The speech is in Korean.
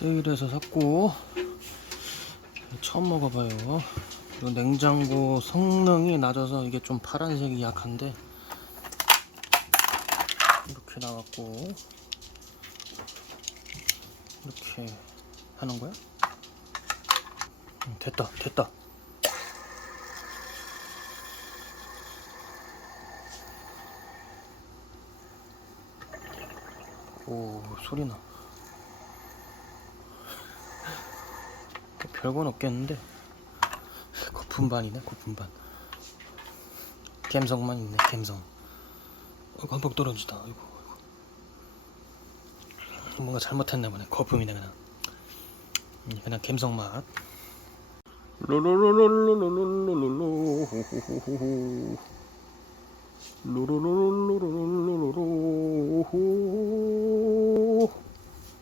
세일해서 샀고 처음 먹어봐요. 이 냉장고 성능이 낮아서 이게 좀 파란색이 약한데 이렇게 나왔고 이렇게 하는 거야? 됐다 됐다. 오 소리 나. 별건 없겠는데. 거품반이네 거품반. 갬성만 있네 갬성. 어, 이거 한방 떨어지다 이거 뭔가 잘못했나 보네 거품이네 그냥. 그냥 갬성 맛. 로로로로로로로로로 로로로로